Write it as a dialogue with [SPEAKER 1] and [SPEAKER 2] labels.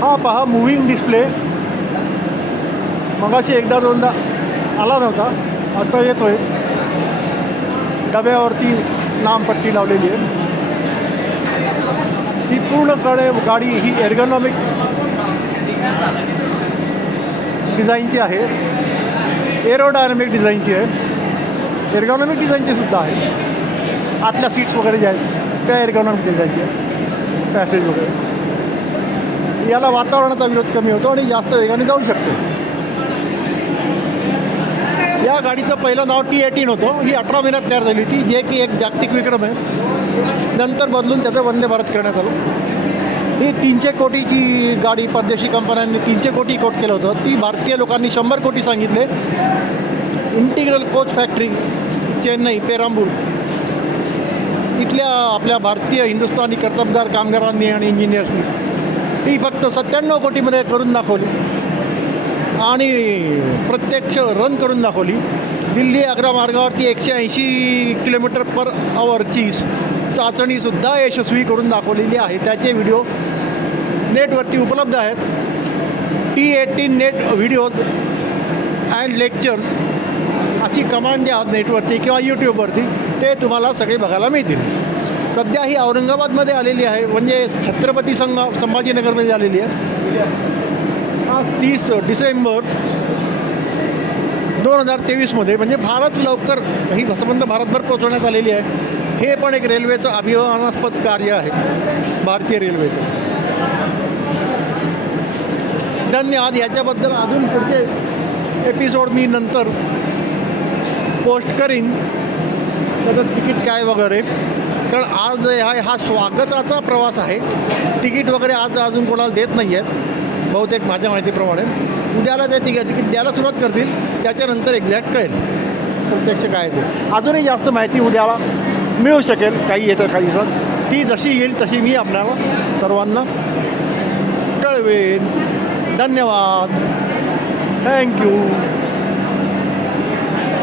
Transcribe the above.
[SPEAKER 1] हा पहा moving display मगाशी एकदा दोनदा आला नव्हता आता येतोय. डब्यावरती नामपट्टी लावलेली आहे. ती पूर्णपणे गाडी ही एर्गॉनॉमिक डिझाईनची आहे. एरोडायनॅमिक डिझाईनची आहे. एर्गॉनॉमिक डिझाईनची सुद्धा आहे. आतल्या सीट्स वगैरे ज्या आहेत त्या एर्गॉनॉमिक डिझाईनची आहे. पॅसेज वगैरे. याला वातावरणाचा विरोध कमी होतो आणि जास्त वेगाने जाऊ शकतो. या गाडीचं पहिलं नाव टी एटीन होतं. ही अठरा महिन्यात तयार झाली होती. जे की एक जागतिक विक्रम आहे. नंतर बदलून त्याचं वंदे भारत करण्यात आलं. ही तीनशे कोटीची गाडी परदेशी कंपन्यांनी तीनशे कोटी कोट केलं होतं. ती भारतीय लोकांनी शंभर कोटी सांगितले. Integral coach factory Chennai Perambur. इथल्या आपल्या भारतीय हिंदुस्थानी कर्तबगार कामगारांनी आणि इंजिनियर्सनी ती फक्त सत्त्याण्णव कोटीमध्ये करून दाखवली. आणि प्रत्यक्ष रन करून दाखवली. दिल्ली आग्रा मार्गावरती एकशे ऐंशी किलोमीटर पर आवरची चाचणीसुद्धा यशस्वी करून दाखवलेली आहे. त्याचे व्हिडिओ नेटवरती उपलब्ध आहेत. T eighteen net videos and lectures अशी कमांड आहेत नेटवरती किंवा यूट्यूबवरती ते तुम्हाला सगळे बघायला मिळतील. सध्या ही औरंगाबादमध्ये आलेली आहे म्हणजे छत्रपती संघ संभाजीनगरमध्ये आलेली आहे. आज तीस डिसेंबर दोन हजार तेवीसमध्ये म्हणजे फारच लवकर ही भसबंद भारतभर पोहोचवण्यात आलेली आहे. हे पण एक रेल्वेचं अभिमानास्पद कार्य आहे भारतीय रेल्वेचं. धन्यवाद याच्याबद्दल अजून पुढचे एपिसोड मी नंतर पोस्ट करीन. त्याचं तिकीट काय वगैरे. कारण आज हा हा स्वागताचा प्रवास आहे. तिकीट वगैरे आज अजून कोणाला देत नाही आहेत बहुतेक माझ्या माहितीप्रमाणे. उद्याला ते तिकीट तिकीट द्यायला सुरुवात करतील. त्याच्यानंतर एक्झॅक्ट कळेल. प्रत्यक्ष काय ते. अजूनही जास्त माहिती उद्याला मिळू शकेल. काही येतं काही दिवसात ती जशी येईल तशी मी आपल्याला सर्वांना कळवेन. धन्यवाद. थँक्यू